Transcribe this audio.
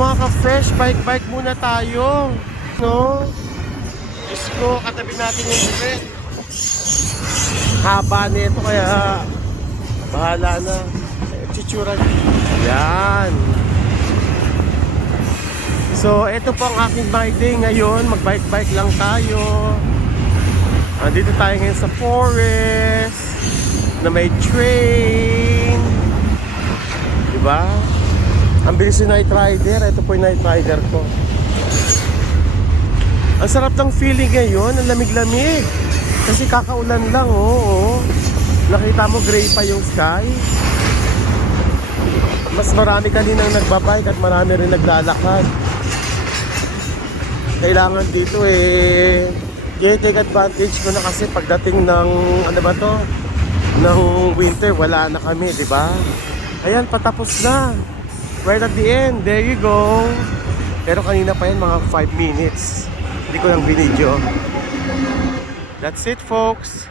mga ka-fresh, bike muna tayo. No? Diyos ko, katabi natin yung trend. Haba nito kaya bahala na. Chichura. Yan. So, ito po ang aking bike day ngayon. Mag-bike lang tayo. Andito tayo ngayon sa forest na may train. Diba? Ang bilis yung night rider. Ito po yung night rider ko. Ang sarap ng feeling ngayon. Ang lamig-lamig. Kasi kakaulan lang, oh. Nakita mo gray pa yung sky. Mas marami kaninang nagbabike at marami rin naglalakad. Kailangan dito take advantage ko na kasi pagdating ng ng winter wala na kami, di ba? Ayan, patapos na. Right at the end, there you go. Pero kanina pa yan, mga 5 minutes. Hindi ko lang binidyo. That's it, folks.